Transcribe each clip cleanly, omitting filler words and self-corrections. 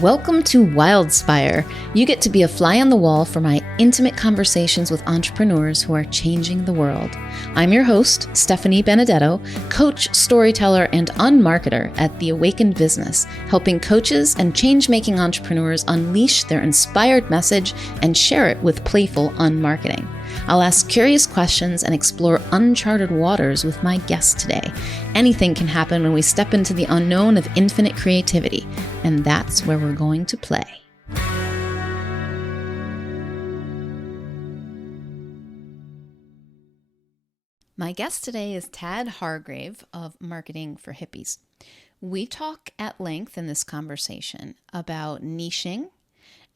Welcome to Wildspire. You get to be a fly on the wall for my intimate conversations with entrepreneurs who are changing the world. I'm your host, Stephanie Benedetto, coach, storyteller, and unmarketer at The Awakened Business, helping coaches and change-making entrepreneurs unleash their inspired message and share it with playful unmarketing. I'll ask curious questions and explore uncharted waters with my guest today. Anything can happen when we step into the unknown of infinite creativity, and that's where we're going to play. My guest today is Tad Hargrave of Marketing for Hippies. We talk at length in this conversation about niching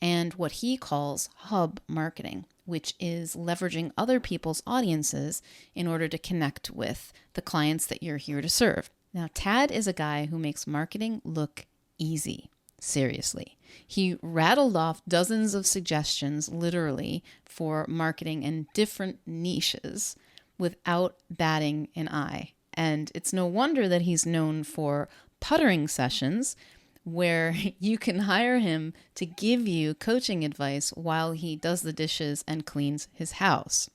and what he calls hub marketing, which is leveraging other people's audiences in order to connect with the clients that you're here to serve. Now, Tad is a guy who makes marketing look easy. Seriously. He rattled off dozens of suggestions, literally, for marketing in different niches without batting an eye. And it's no wonder that he's known for puttering sessions where you can hire him to give you coaching advice while he does the dishes and cleans his house.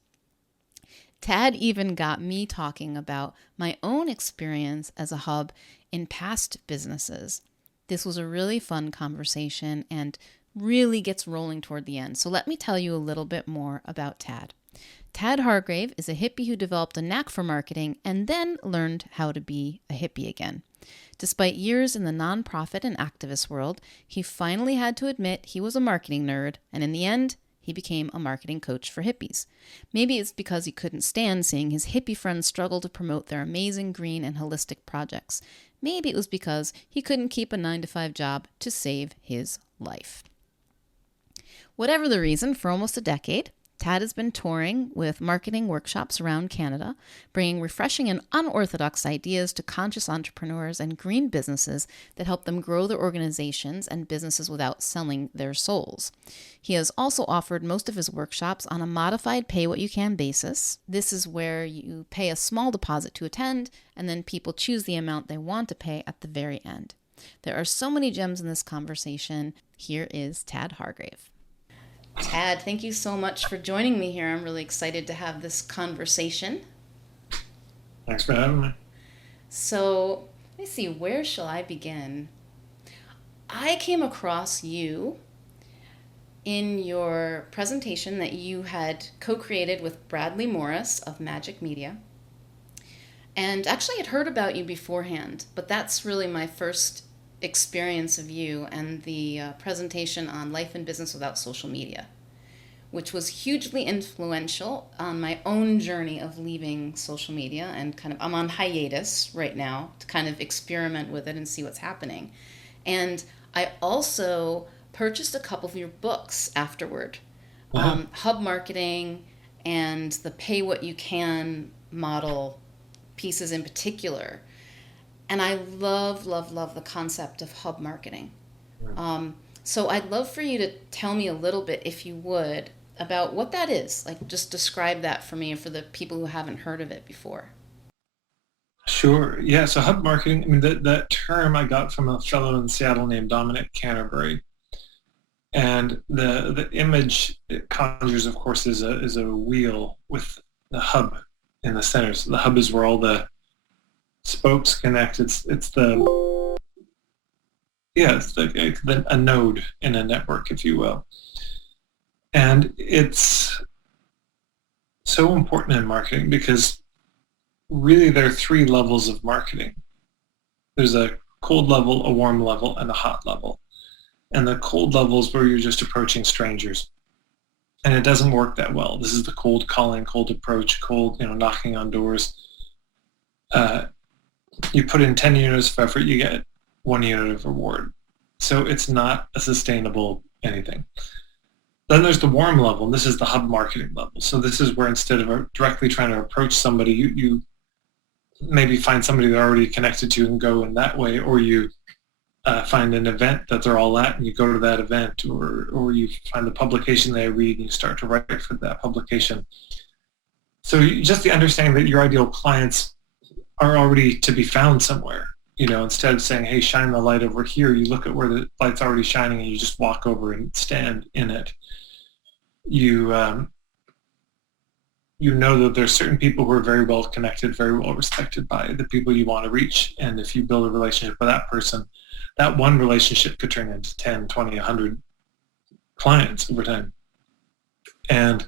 Tad even got me talking about my own experience as a hub in past businesses. This was a really fun conversation and really gets rolling toward the end. So let me tell you a little bit more about Tad. Tad Hargrave is a hippie who developed a knack for marketing and then learned how to be a hippie again. Despite years in the nonprofit and activist world, he finally had to admit he was a marketing nerd, and in the end, he became a marketing coach for hippies. Maybe it's because he couldn't stand seeing his hippie friends struggle to promote their amazing green and holistic projects. Maybe it was because he couldn't keep a 9-to-5 job to save his life. Whatever the reason, for almost a decade, Tad has been touring with marketing workshops around Canada, bringing refreshing and unorthodox ideas to conscious entrepreneurs and green businesses that help them grow their organizations and businesses without selling their souls. He has also offered most of his workshops on a modified pay-what-you-can basis. This is where you pay a small deposit to attend, and then people choose the amount they want to pay at the very end. There are so many gems in this conversation. Here is Tad Hargrave. Tad, thank you so much for joining me here. I'm really excited to have this conversation. Thanks for having me. So, let me see, where shall I begin? I came across you in your presentation that you had co-created with Bradley Morris of Magic Media. And actually had heard about you beforehand, but that's really my first experience of you and the presentation on life and business without social media, which was hugely influential on my own journey of leaving social media, and I'm on hiatus right now to kind of experiment with it and see what's happening. And I also purchased a couple of your books afterward, Hub Marketing and the Pay What You Can model pieces in particular. And I love, love, love the concept of hub marketing. So I'd love for you to tell me a little bit, if you would, about what that is. Like, just describe that for me and for the people who haven't heard of it before. Sure. Yeah. So hub marketing, I mean, that term I got from a fellow in Seattle named Dominic Canterbury. And the image it conjures, of course, is a wheel with the hub in the center. So the hub is where all the spokes connect. It's a node in a network, if you will. And it's so important in marketing because really there are three levels of marketing. There's a cold level, a warm level, and a hot level. And the cold level is where you're just approaching strangers. And it doesn't work that well. This is the cold calling, cold approach, cold, knocking on doors. You put in 10 units of effort, you get 1 unit of reward. So it's not a sustainable anything. Then there's the warm level, and this is the hub marketing level. So this is where instead of directly trying to approach somebody, you maybe find somebody they're already connected to and go in that way, or you find an event that they're all at and you go to that event, or you find the publication they read and you start to write for that publication. So just the understanding that your ideal clients are already to be found somewhere. instead of saying, hey, shine the light over here, you look at where the light's already shining and you just walk over and stand in it. You know that there's certain people who are very well connected, very well respected by the people you want to reach. And if you build a relationship with that person, that one relationship could turn into 10, 20, 100 clients over time. And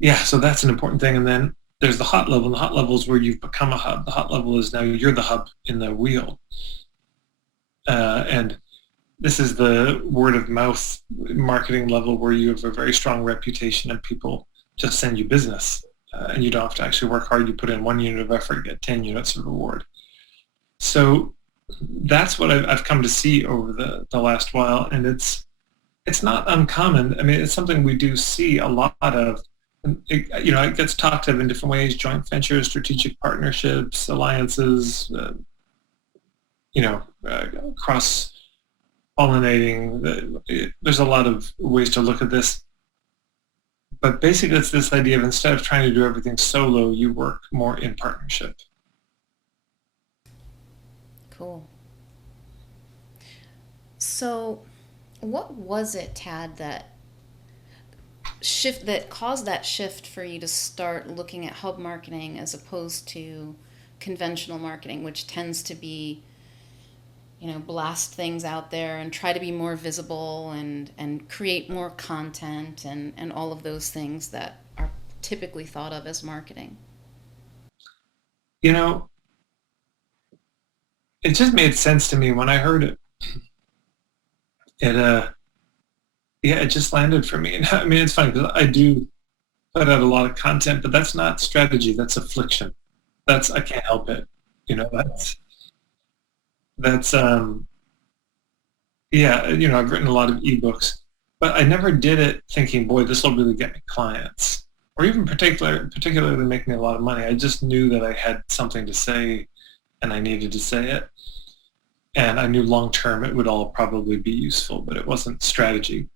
yeah, so that's an important thing. And then there's the hot level. And the hot level is where you've become a hub. The hot level is now you're the hub in the wheel. And this is the word of mouth marketing level where you have a very strong reputation and people just send you business. And you don't have to actually work hard. You put in 1 unit of effort, get 10 units of reward. So that's what I've come to see over the last while. And it's not uncommon. I mean, it's something we do see a lot of. It gets talked of in different ways: joint ventures, strategic partnerships, alliances, cross-pollinating. There's a lot of ways to look at this. But basically, it's this idea of instead of trying to do everything solo, you work more in partnership. Cool. So, what was it, Tad, that caused that shift for you to start looking at hub marketing as opposed to conventional marketing, which tends to be, blast things out there and try to be more visible and create more content and all of those things that are typically thought of as marketing? It just made sense to me when I heard it. It just landed for me. And I mean, it's funny because I do put out a lot of content, but that's not strategy. That's affliction. I can't help it. That's I've written a lot of ebooks, but I never did it thinking, boy, this will really get me clients, or even particularly make me a lot of money. I just knew that I had something to say, and I needed to say it, and I knew long term it would all probably be useful, but it wasn't strategy.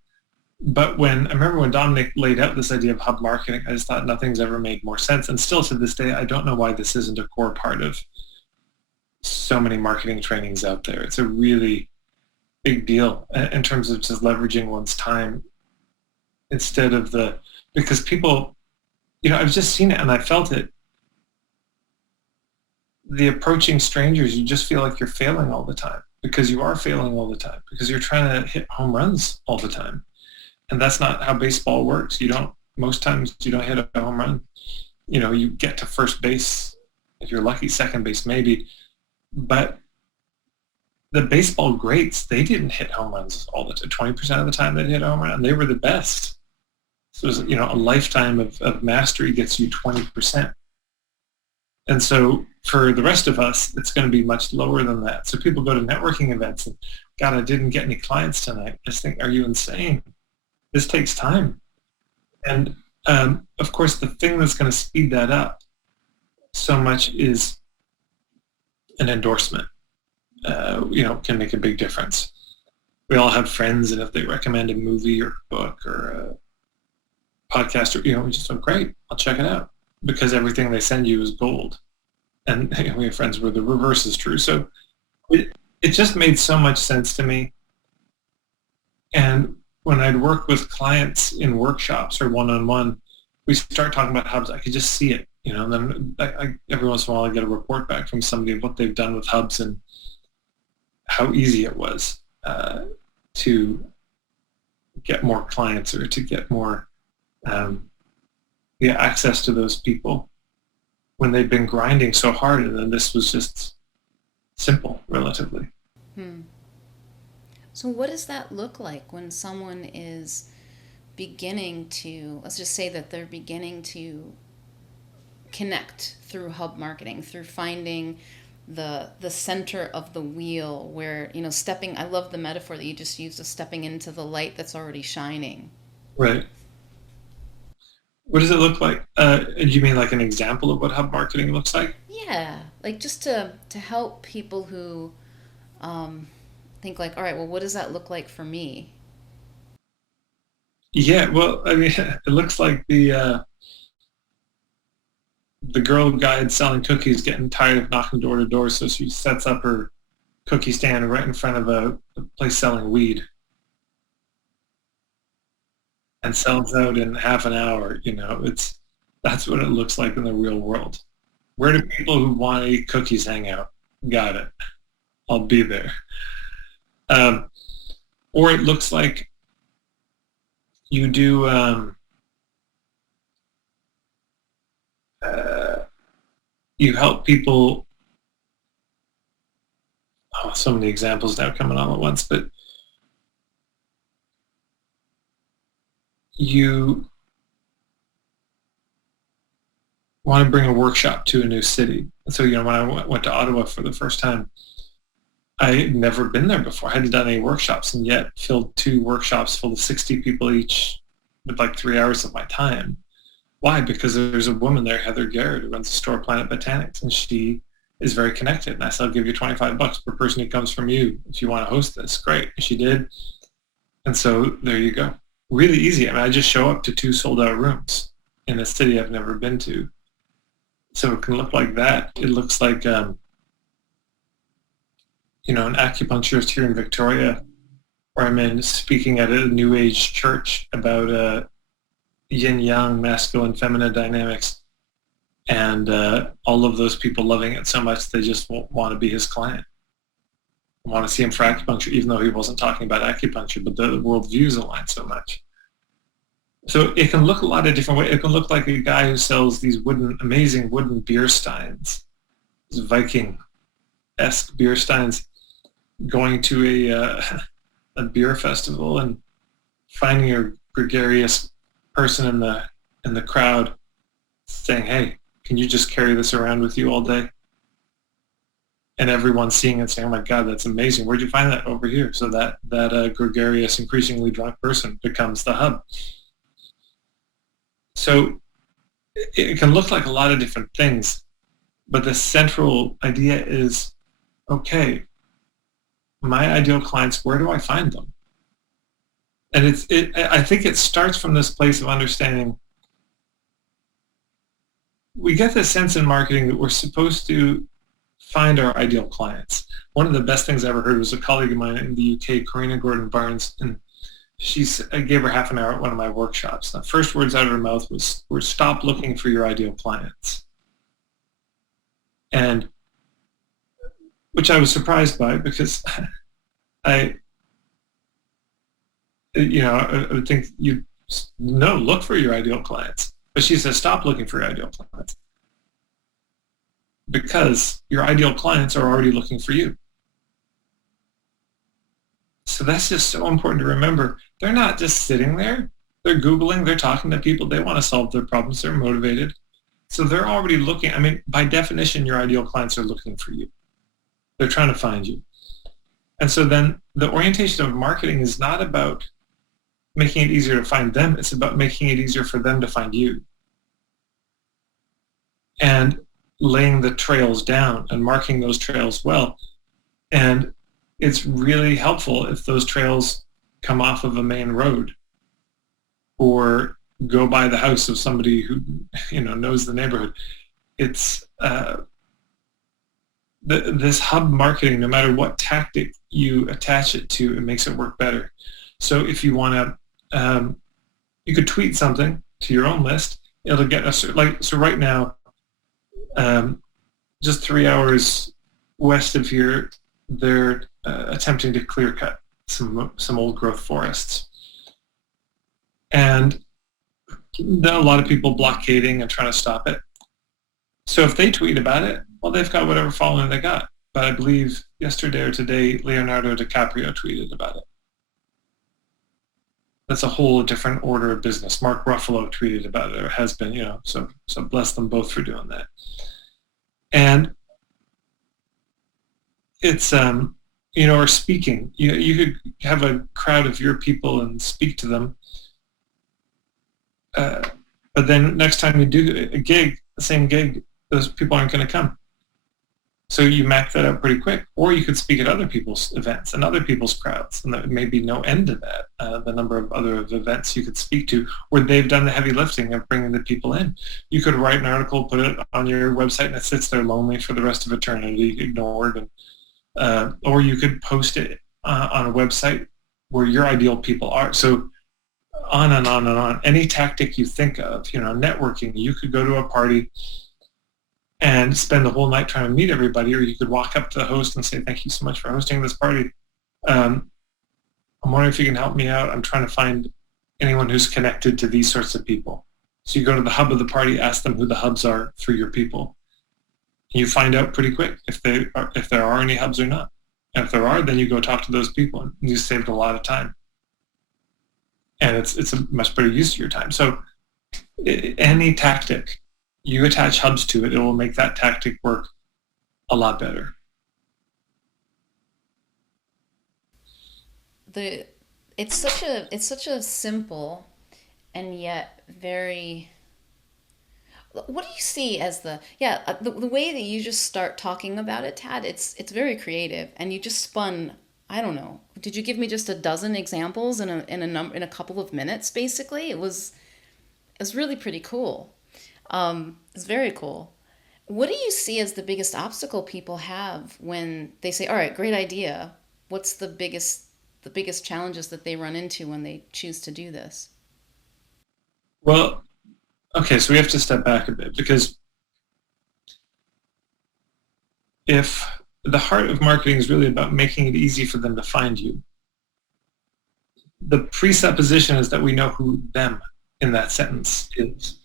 But I remember when Dominic laid out this idea of hub marketing, I just thought nothing's ever made more sense. And still to this day, I don't know why this isn't a core part of so many marketing trainings out there. It's a really big deal in terms of just leveraging one's time instead of because people, I've just seen it and I felt it. The approaching strangers, you just feel like you're failing all the time because you are failing all the time because you're trying to hit home runs all the time. And that's not how baseball works. Most times you don't hit a home run. You get to first base, if you're lucky, second base maybe. But the baseball greats, they didn't hit home runs all the time. 20% of the time they hit a home run, and they were the best. So, a lifetime of mastery gets you 20%. And so for the rest of us, it's going to be much lower than that. So people go to networking events and, God, I didn't get any clients tonight. I just think, are you insane? This takes time. And of course, the thing that's going to speed that up so much is an endorsement. Can make a big difference. We all have friends, and if they recommend a movie or book or a podcast, or we just go, great, I'll check it out, because everything they send you is gold. And we have friends where the reverse is true. So it just made so much sense to me. And when I'd work with clients in workshops or one-on-one, we start talking about hubs. I could just see it, and then every once in a while I get a report back from somebody of what they've done with hubs and how easy it was to get more clients or to get more access to those people when they've been grinding so hard, and then this was just simple relatively. So what does that look like when someone is beginning to, let's just say that they're beginning to connect through hub marketing, through finding the center of the wheel where, I love the metaphor that you just used of stepping into the light that's already shining. Right. What does it look like? Do you mean like an example of what hub marketing looks like? Yeah, like just to help people who think like, all right, well, what does that look like for me? Yeah, well, I mean, it looks like the the girl guide selling cookies getting tired of knocking door to door, so she sets up her cookie stand right in front of a place selling weed and sells out in half an hour. That's what it looks like in the real world. Where do people who want to eat cookies hang out? Got it. I'll be there. Um, or it looks like you do you help people. Oh, so many examples now coming on at once, but you want to bring a workshop to a new city. So, when I went to Ottawa for the first time, I had never been there before. I hadn't done any workshops, and yet filled 2 workshops full of 60 people each with like 3 hours of my time. Why? Because there's a woman there, Heather Garrett, who runs the store Planet Botanics, and she is very connected. And I said, I'll give you $25 per person who comes from you if you want to host this. Great. And she did. And so there you go. Really easy. I mean, I just show up to 2 sold out rooms in a city I've never been to. So it can look like that. It looks like, an acupuncturist here in Victoria, where I'm in speaking at a New Age church about yin-yang, masculine, feminine dynamics. And all of those people loving it so much, they just want to be his client. Want to see him for acupuncture, even though he wasn't talking about acupuncture, but the worldviews align so much. So it can look a lot of different ways. It can look like a guy who sells these amazing wooden beer steins, these Viking-esque beer steins, going to a beer festival and finding a gregarious person in the crowd saying, hey, can you just carry this around with you all day? And everyone's seeing it saying, oh my God, that's amazing. Where'd you find that? Over here. So that gregarious, increasingly drunk person becomes the hub. So it can look like a lot of different things, but the central idea is, okay, my ideal clients, where do I find them? And I think it starts from this place of understanding. We get this sense in marketing that we're supposed to find our ideal clients. One of the best things I ever heard was a colleague of mine in the UK, Karina Gordon Barnes, and I gave her half an hour at one of my workshops. The first words out of her mouth were stop looking for your ideal clients. And which I was surprised by, because I would think look for your ideal clients. But she says, stop looking for your ideal clients, because your ideal clients are already looking for you. So that's just so important to remember. They're not just sitting there. They're Googling, they're talking to people, they want to solve their problems, they're motivated. So they're already looking. I mean, by definition, your ideal clients are looking for you. They're trying to find you. And so then the orientation of marketing is not about making it easier to find them. It's about making it easier for them to find you. And laying the trails down and marking those trails well. And it's really helpful if those trails come off of a main road or go by the house of somebody who knows the neighborhood. It's this hub marketing, no matter what tactic you attach it to, it makes it work better. So if you want to, you could tweet something to your own list. It'll get so right now, just 3 hours west of here, they're attempting to clear cut some old growth forests. And there are a lot of people blockading and trying to stop it. So if they tweet about it, well, they've got whatever following they got. But I believe yesterday or today, Leonardo DiCaprio tweeted about it. That's a whole different order of business. Mark Ruffalo tweeted about it, or has been, so bless them both for doing that. And it's, or speaking. You could have a crowd of your people and speak to them. But then next time you do a gig, the same gig, those people aren't going to come. So you map that out pretty quick, or you could speak at other people's events and other people's crowds, and there may be no end to that. The number of other events you could speak to where they've done the heavy lifting of bringing the people in. You could write an article, put it on your website, and it sits there lonely for the rest of eternity, ignored, or you could post it on a website where your ideal people are. So on and on and on. Any tactic you think of, networking, you could go to a party and spend the whole night trying to meet everybody, or you could walk up to the host and say, thank you so much for hosting this party. I'm wondering if you can help me out. I'm trying to find anyone who's connected to these sorts of people. So you go to the hub of the party, ask them who the hubs are for your people. You find out pretty quick if there are any hubs or not. And if there are, then you go talk to those people, and you saved a lot of time. And it's a much better use of your time. So any tactic, you attach hubs to it, it will make that tactic work a lot better. It's such a simple and yet very. What do you see as the way that you just start talking about it, Tad? It's very creative, and you just spun. I don't know. Did you give me just a dozen examples in a couple of minutes? Basically, it was really pretty cool. It's very cool. What do you see as the biggest obstacle people have when they say, "All right, great idea"? What's the biggest challenges that they run into when they choose to do this? Well, okay, so we have to step back a bit, because if the heart of marketing is really about making it easy for them to find you, the presupposition is that we know who them in that sentence is.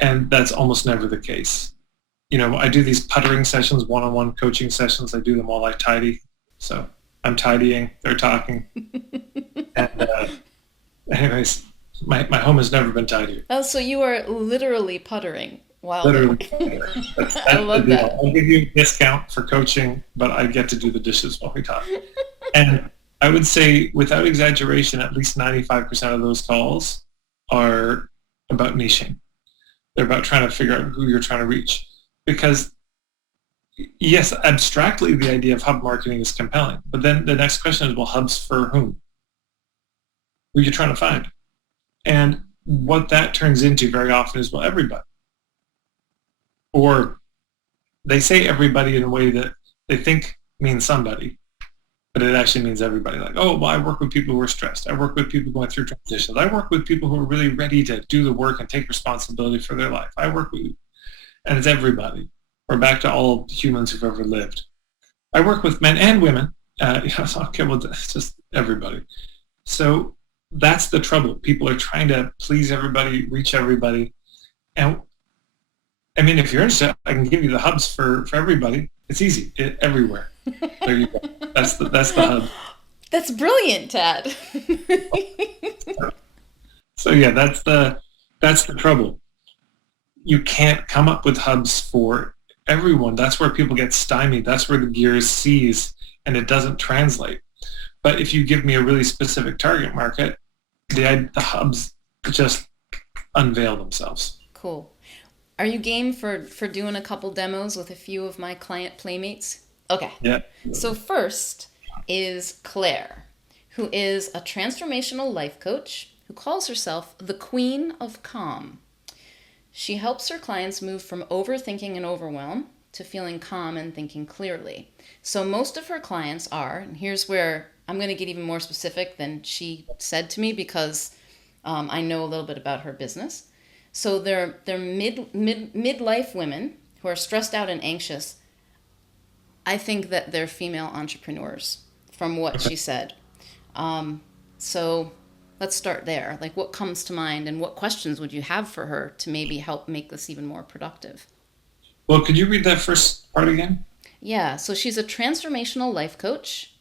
And that's almost never the case. I do these puttering sessions, one-on-one coaching sessions. I do them while I tidy. So I'm tidying, they're talking. And anyways, my home has never been tidier. Oh, so you are literally puttering while literally. I love that. I'll give you a discount for coaching, but I get to do the dishes while we talk. And I would say, without exaggeration, at least 95% of those calls are about niching. They're about trying to figure out who you're trying to reach. Because, yes, abstractly, the idea of hub marketing is compelling. But then the next question is, well, hubs for whom? Who are you trying to find? And what that turns into very often is, well, everybody. Or they say everybody in a way that they think means somebody, but it actually means everybody. Like, oh, well, I work with people who are stressed. I work with people going through transitions. I work with people who are really ready to do the work and take responsibility for their life. I work with, and it's everybody. We're back to all humans who've ever lived. I work with men and women. Okay, well, it's just everybody. So that's the trouble. People are trying to please everybody, reach everybody. And I mean, if you're interested, I can give you the hubs for everybody. It's easy, everywhere. There you go. That's the hub. That's brilliant, Tad. So yeah, that's the trouble. You can't come up with hubs for everyone. That's where people get stymied. That's where the gears seize, and it doesn't translate. But if you give me a really specific target market, the hubs just unveil themselves. Cool. Are you game for doing a couple demos with a few of my client playmates? Okay. Yeah. So first is Claire, who is a transformational life coach who calls herself the Queen of Calm. She helps her clients move from overthinking and overwhelm to feeling calm and thinking clearly. So most of her clients are, and here's where I'm going to get even more specific than she said to me, because I know a little bit about her business. So they're midlife women who are stressed out and anxious. I think that they're female entrepreneurs, from what she said. So let's start there. Like, what comes to mind, and what questions would you have for her to maybe help make this even more productive? Well, could you read that first part again? Yeah, so she's a transformational life coach,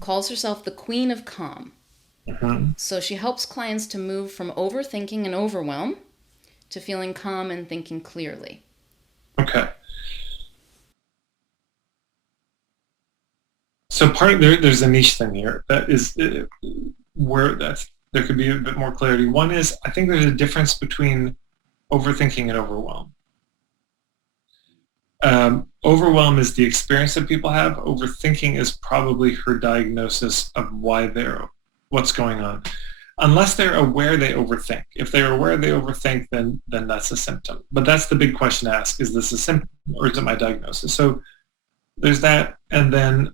calls herself the Queen of Calm. So she helps clients to move from overthinking and overwhelm to feeling calm and thinking clearly. Okay. So there's a niche thing here that is where there could be a bit more clarity. One is, I think there's a difference between overthinking and overwhelm. Overwhelm is the experience that people have. Overthinking is probably her diagnosis of what's going on. Unless they're aware they overthink. If they're aware they overthink, then that's a symptom. But that's the big question to ask: is this a symptom or is it my diagnosis? So there's that, and then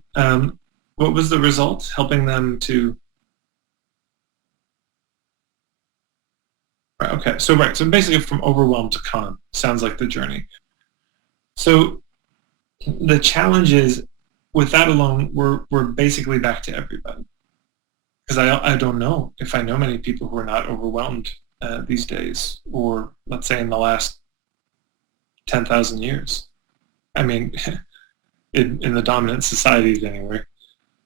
what was the result? Helping them to. Right, okay, so basically from overwhelmed to calm sounds like the journey. So the challenge is, with that alone, we're basically back to everybody. Because I don't know if I know many people who are not overwhelmed these days, or let's say in the last 10,000 years. I mean, in the dominant societies anyway.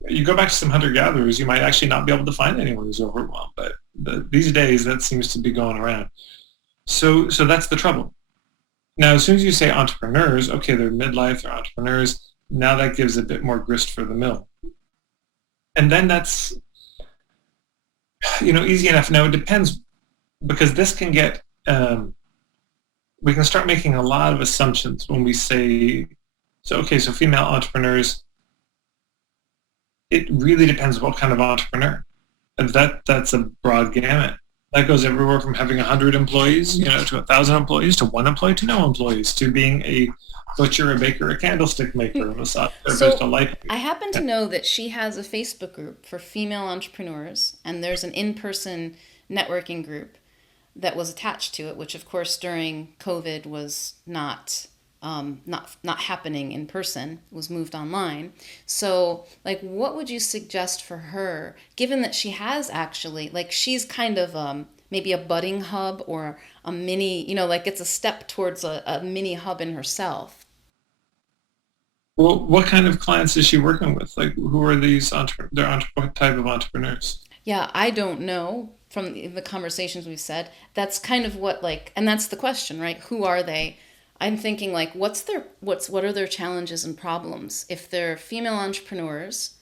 You go back to some hunter-gatherers, you might actually not be able to find anyone who's overwhelmed. But these days, that seems to be going around. So that's the trouble. Now, as soon as you say entrepreneurs, okay, they're midlife, they're entrepreneurs. Now that gives a bit more grist for the mill. And then that's, easy enough. Now, it depends, because this can get, we can start making a lot of assumptions when we say, so female entrepreneurs, it really depends what kind of entrepreneur. And that's a broad gamut. That goes everywhere from having 100 employees, to 1,000 employees, to 1 employee, to no employees, to being a butcher, a baker, a candlestick maker, a massage therapist, a life. I happen to know that she has a Facebook group for female entrepreneurs, and there's an in-person networking group that was attached to it, which of course during COVID was not happening in person, was moved online. So what would you suggest for her, given that she has actually, she's kind of maybe a budding hub or a mini, it's a step towards a mini hub in herself? Well, what kind of clients is she working with? Who are these what type of entrepreneurs? Yeah, I don't know from the conversations we've said. That's kind of what and that's the question, right? Who are they? I'm thinking what are their challenges and problems? If they're female entrepreneurs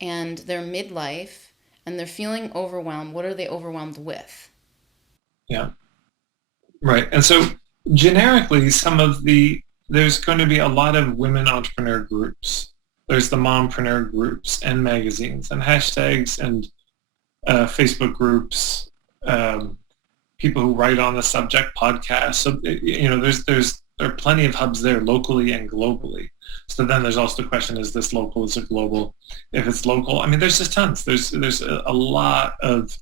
and they're midlife and they're feeling overwhelmed, what are they overwhelmed with? Yeah. Right. And so generically, there's going to be a lot of women entrepreneur groups. There's the mompreneur groups and magazines and hashtags and Facebook groups, people who write on the subject, podcasts. So, there are plenty of hubs there locally and globally. So then there's also the question, is this local, is it global? If it's local, there's just tons. There's a lot of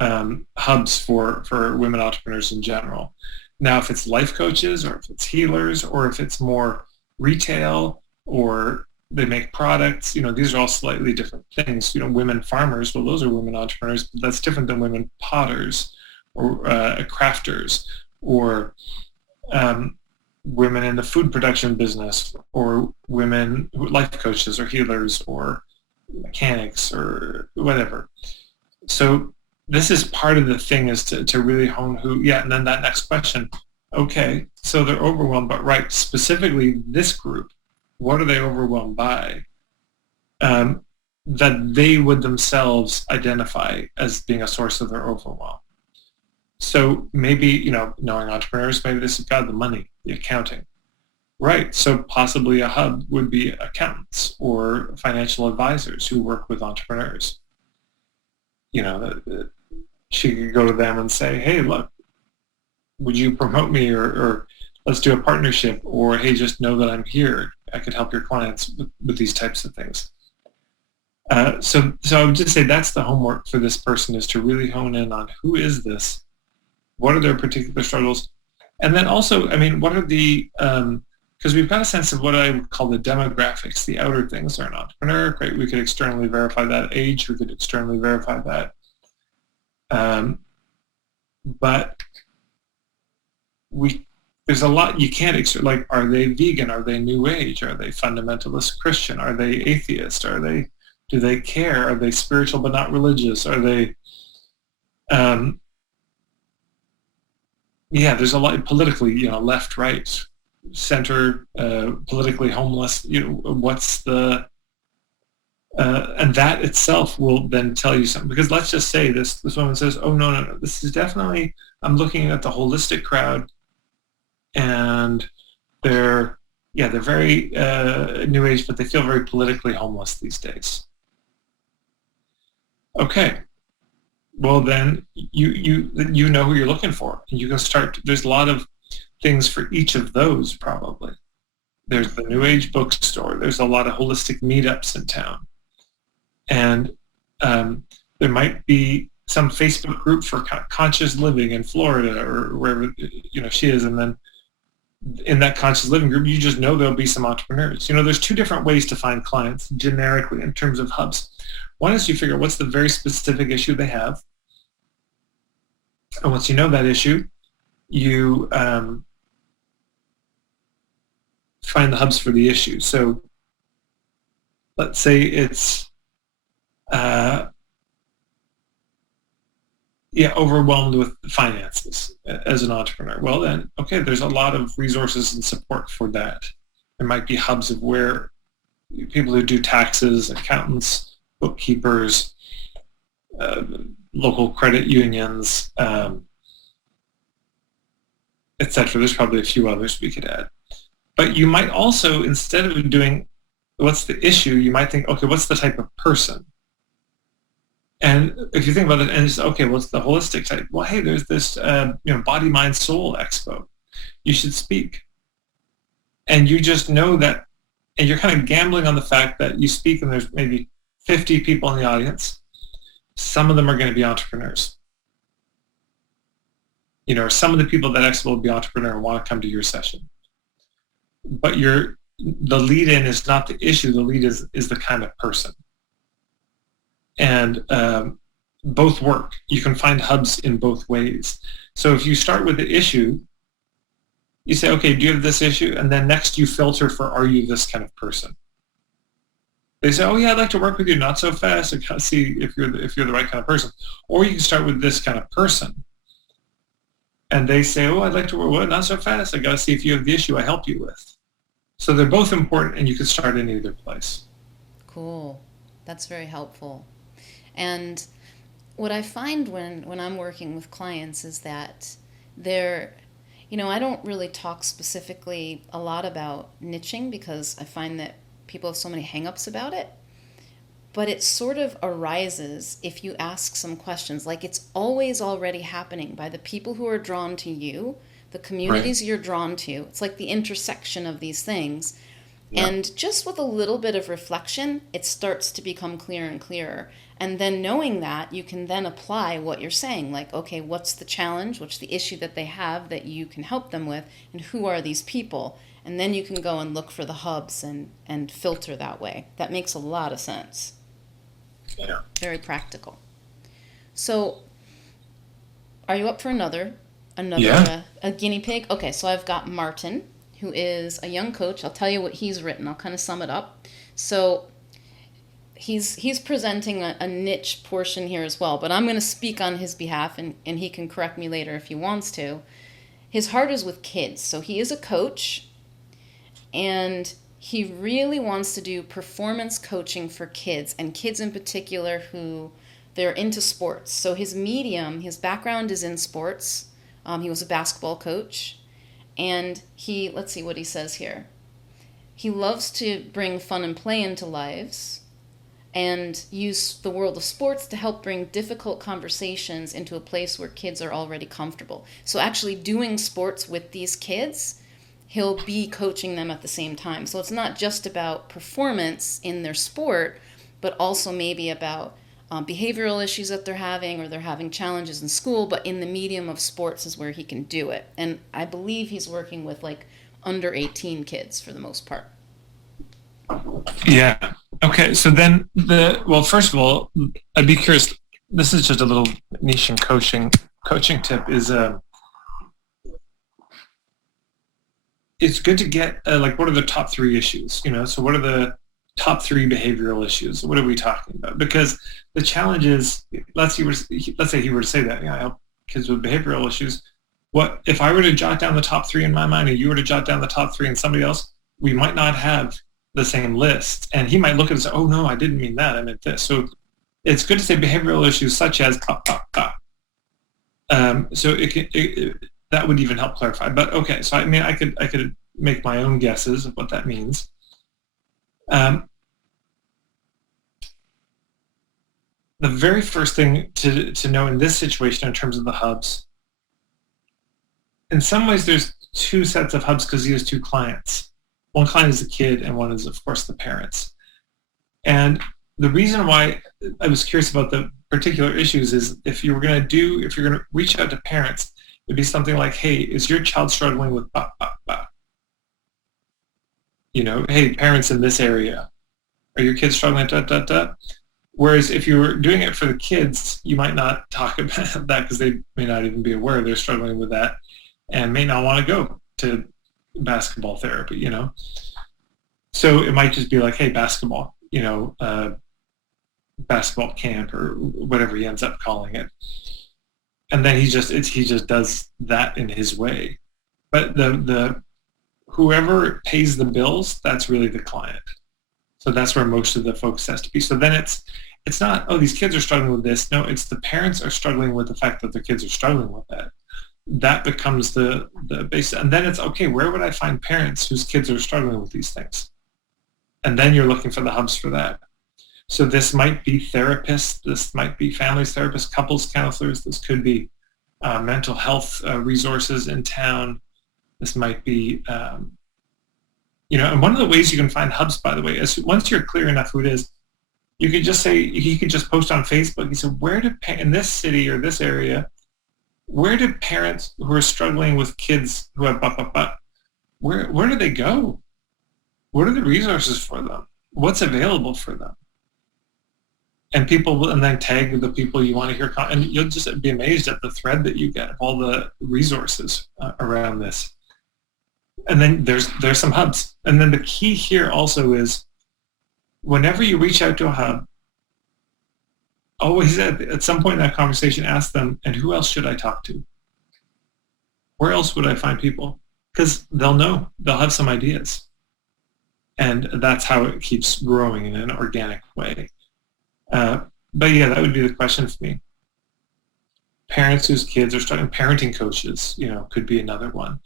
hubs for women entrepreneurs in general. Now, if it's life coaches or if it's healers or if it's more retail or they make products, these are all slightly different things. Women farmers, well, those are women entrepreneurs, but that's different than women potters or crafters or women in the food production business or women life coaches or healers or mechanics or whatever. So this is part of the thing, is to really hone and then that next question, okay, so they're overwhelmed, but specifically this group, what are they overwhelmed by that they would themselves identify as being a source of their overwhelm? So maybe, knowing entrepreneurs, maybe this is the money, the accounting. Right, so possibly a hub would be accountants or financial advisors who work with entrepreneurs. She could go to them and say, hey, look, would you promote me or let's do a partnership, or hey, just know that I'm here. I could help your clients with these types of things. So I would just say that's the homework for this person, is to really hone in on who is this, what are their particular struggles, and then also, what are the, because we've got a sense of what I would call the demographics, the outer things. They're an entrepreneur, great, we could externally verify that age, we could externally verify that. But there's a lot you can't are they vegan? Are they new age? Are they fundamentalist Christian? Are they atheist? Do they care? Are they spiritual but not religious? Are they, there's a lot politically, left, right, center, politically homeless, what's the, and that itself will then tell you something. Because let's just say this woman says, oh, no, this is definitely, I'm looking at the holistic crowd, and they're Yeah, they're very new age, but they feel very politically homeless these days. Okay, well then you know who you're looking for. You can start. There's a lot of things for each of those probably. There's the New Age bookstore. There's a lot of holistic meetups in town, and there might be some Facebook group for conscious living in Florida or wherever she is, and then in that conscious living group, you just know there'll be some entrepreneurs. There's two different ways to find clients generically in terms of hubs. One is you figure what's the very specific issue they have, and once you know that issue, you find the hubs for the issue. So let's say it's overwhelmed with finances as an entrepreneur. Well then, okay, there's a lot of resources and support for that. There might be hubs of where people who do taxes, accountants, bookkeepers, local credit unions, etc. There's probably a few others we could add. But you might also, instead of doing what's the issue, you might think, okay, what's the type of person? And if you think about it, and it's okay, what's the holistic type? Well, hey, there's this Body, Mind, Soul Expo. You should speak. And you just know that, and you're kind of gambling on the fact that you speak and there's maybe 50 people in the audience. Some of them are going to be entrepreneurs. Or some of the people at that expo will be entrepreneur and want to come to your session. But the lead in is not the issue. The lead is the kind of person. And both work. You can find hubs in both ways. So if you start with the issue, you say, okay, do you have this issue? And then next you filter for, are you this kind of person? They say, oh yeah, I'd like to work with you, not so fast. I can't see if you're the right kind of person. Or you can start with this kind of person. And they say, oh, I'd like to work with you, not so fast. I got to see if you have the issue I help you with. So they're both important, and you can start in either place. Cool. That's very helpful. And what I find when I'm working with clients is that I don't really talk specifically a lot about niching because I find that people have so many hangups about it. But it sort of arises if you ask some questions. Like it's always already happening by the people who are drawn to you, the communities you're drawn to. It's like the intersection of these things. Yeah. And just with a little bit of reflection, it starts to become clearer and clearer. And then knowing that, you can then apply what you're saying. Like, okay, what's the challenge? What's the issue that they have that you can help them with? And who are these people? And then you can go and look for the hubs and filter that way. That makes a lot of sense. Yeah. Very practical. So, are you up for another a guinea pig? Okay, so I've got Martin, who is a young coach. I'll tell you what he's written. I'll kind of sum it up. So, he's presenting a niche portion here as well, but I'm going to speak on his behalf, and he can correct me later if he wants to. His heart is with kids. So, he is a coach, and he really wants to do performance coaching for kids, and kids in particular who they're into sports. So his background is in sports. He was a basketball coach, and let's see what he says here. He loves to bring fun and play into lives and use the world of sports to help bring difficult conversations into a place where kids are already comfortable. So actually doing sports with these kids, he'll be coaching them at the same time. So it's not just about performance in their sport, but also maybe about behavioral issues that they're having, or they're having challenges in school, but in the medium of sports is where he can do it. And I believe he's working with like under 18 kids for the most part. Yeah. Okay. So then first of all, I'd be curious. This is just a little niche in coaching tip is, it's good to get what are the top 3 issues? So what are the top 3 behavioral issues? What are we talking about? Because the challenge is, let's say he were to say that, I help kids with behavioral issues. What if I were to jot down the top 3 in my mind, and you were to jot down the top 3 and somebody else, we might not have the same list, and he might look at it and say, "Oh no, I didn't mean that. I meant this." So it's good to say behavioral issues such as so that would even help clarify. But okay, so I mean, I could make my own guesses of what that means. The very first thing to know in this situation in terms of the hubs, in some ways there's two sets of hubs because he has two clients. One client is the kid and one is, of course, the parents. And the reason why I was curious about the particular issues is if you're going to reach out to parents, it'd be something like, hey, is your child struggling with blah, blah, blah? Hey, parents in this area, are your kids struggling, da, da, da? Whereas if you were doing it for the kids, you might not talk about that because they may not even be aware they're struggling with that and may not want to go to basketball therapy, So it might just be like, hey, basketball, basketball camp or whatever he ends up calling it. And then he just does that in his way. But the whoever pays the bills, that's really the client. So that's where most of the focus has to be. So then it's not, oh, these kids are struggling with this. No, it's the parents are struggling with the fact that their kids are struggling with that. That becomes the base. And then it's, okay, where would I find parents whose kids are struggling with these things? And then you're looking for the hubs for that. So this might be therapists. This might be families therapists, couples counselors. This could be mental health resources in town. This might be, and one of the ways you can find hubs, by the way, is once you're clear enough who it is, you could just say, you could just post on Facebook. You say, where do, in this city or this area, where do parents who are struggling with kids who have where do they go? What are the resources for them? What's available for them? And people will, and then tag the people you want to hear, and you'll just be amazed at the thread that you get of all the resources around this. And then there's some hubs. And then the key here also is whenever you reach out to a hub, always at some point in that conversation, ask them, and who else should I talk to? Where else would I find people? Because they'll know, they'll have some ideas. And that's how it keeps growing in an organic way. But yeah, that would be the question for me. Parents whose kids are starting, parenting coaches, could be another one.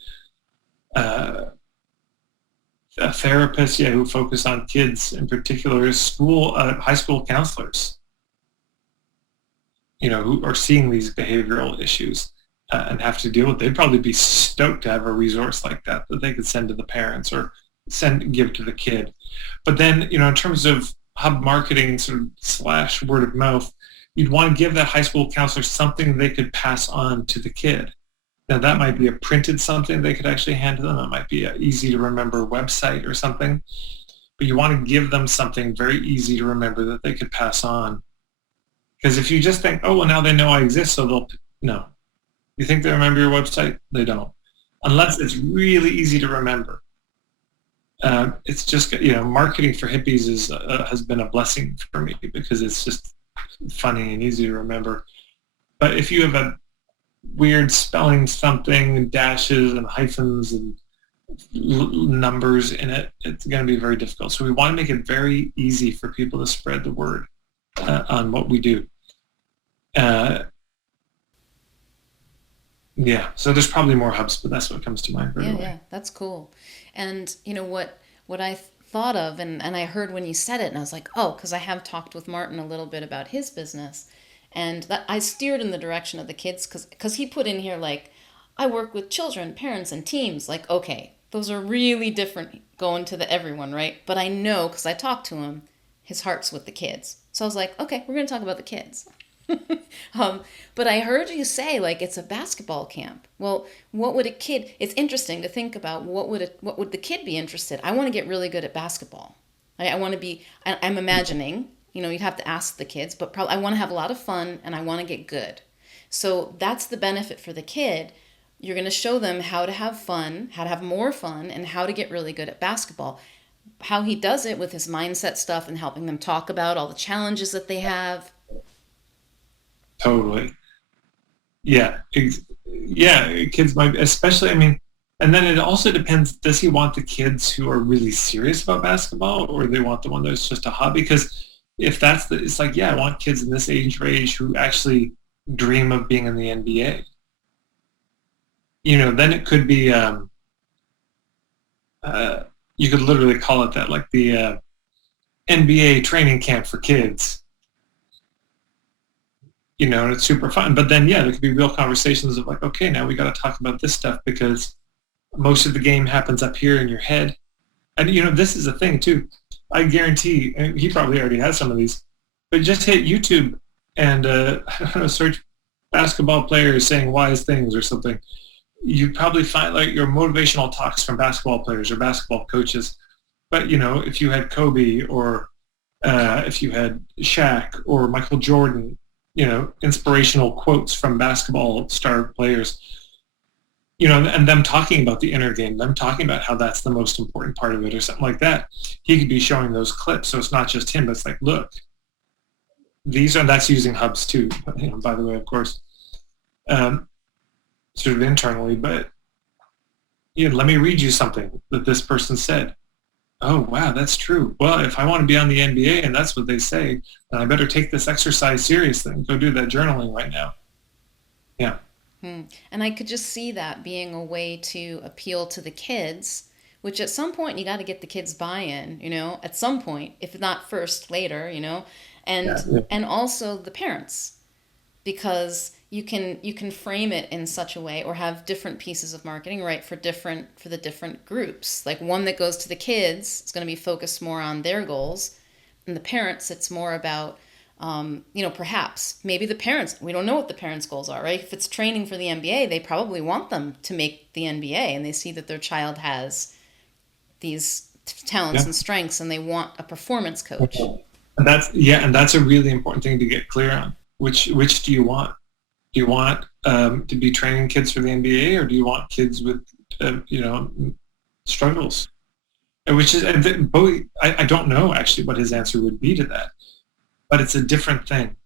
A therapist, who focus on kids in particular, is high school counselors, who are seeing these behavioral issues and have to deal with. They'd probably be stoked to have a resource like that they could send to the parents or give to the kid. But then, in terms of hub marketing / word of mouth, you'd want to give that high school counselor something they could pass on to the kid. Now that might be a printed something they could actually hand to them. It might be an easy to remember website or something, but you want to give them something very easy to remember that they could pass on. Because if you just think, oh, well, now they know I exist, so no. You think they remember your website? They don't. Unless it's really easy to remember. It's just, marketing for hippies has been a blessing for me because it's just funny and easy to remember. But if you have a weird spelling something, dashes and hyphens and numbers in it, it's going to be very difficult. So we want to make it very easy for people to spread the word on what we do. So there's probably more hubs, but that's what comes to mind right away. Yeah, that's cool. And what I thought of, and I heard when you said it, and I was like, oh, because I have talked with Martin a little bit about his business, and that I steered in the direction of the kids, because he put in here, like, I work with children, parents, and teams. Like, okay, those are really different going to the everyone, right? But I know, because I talked to him, his heart's with the kids. So I was like, okay, we're going to talk about the kids. But I heard you say, like, it's a basketball camp. Well, what would a kid, it's interesting to think about, what would the kid be interested? I want to get really good at basketball. I want to be, I'm imagining, you'd have to ask the kids, but probably I want to have a lot of fun and I want to get good. So that's the benefit for the kid. You're going to show them how to have fun, how to have more fun, and how to get really good at basketball. How he does it with his mindset stuff and helping them talk about all the challenges that they have. Totally. Yeah. Kids might, especially, and then it also depends, does he want the kids who are really serious about basketball or they want the one that's just a hobby? Because if it's like, I want kids in this age range who actually dream of being in the NBA. Then it could be, uh, you could literally call it that, like the NBA training camp for kids, and it's super fun. But then, yeah, there could be real conversations of like, okay, now we got to talk about this stuff because most of the game happens up here in your head. And, this is a thing too. I guarantee, and he probably already has some of these, but just hit YouTube and, I don't know, search basketball players saying wise things or something. You probably find like your motivational talks from basketball players or basketball coaches. But, if you had Kobe or if you had Shaq or Michael Jordan, inspirational quotes from basketball star players, and them talking about the inner game, them talking about how that's the most important part of it or something like that. He could be showing those clips. So it's not just him, but it's like, look, that's using hubs too, by the way, of course, sort of internally, but let me read you something that this person said. Oh, wow, that's true. Well, if I want to be on the NBA and that's what they say, then I better take this exercise seriously and go do that journaling right now. Yeah. And I could just see that being a way to appeal to the kids, which at some point you got to get the kids buy-in, at some point, if not first, later, and Yeah. and also the parents, because you can frame it in such a way or have different pieces of marketing, right, for the different groups. Like one that goes to the kids is going to be focused more on their goals, and the parents it's more about perhaps maybe the parents, we don't know what the parents' goals are, right? If it's training for the NBA, they probably want them to make the NBA and they see that their child has these talents Yeah. and strengths and they want a performance coach. And that's a really important thing to get clear on. Which do you want? Do you want to be training kids for the NBA, or do you want kids with struggles? And which is both. I don't know actually what his answer would be to that, but it's a different thing.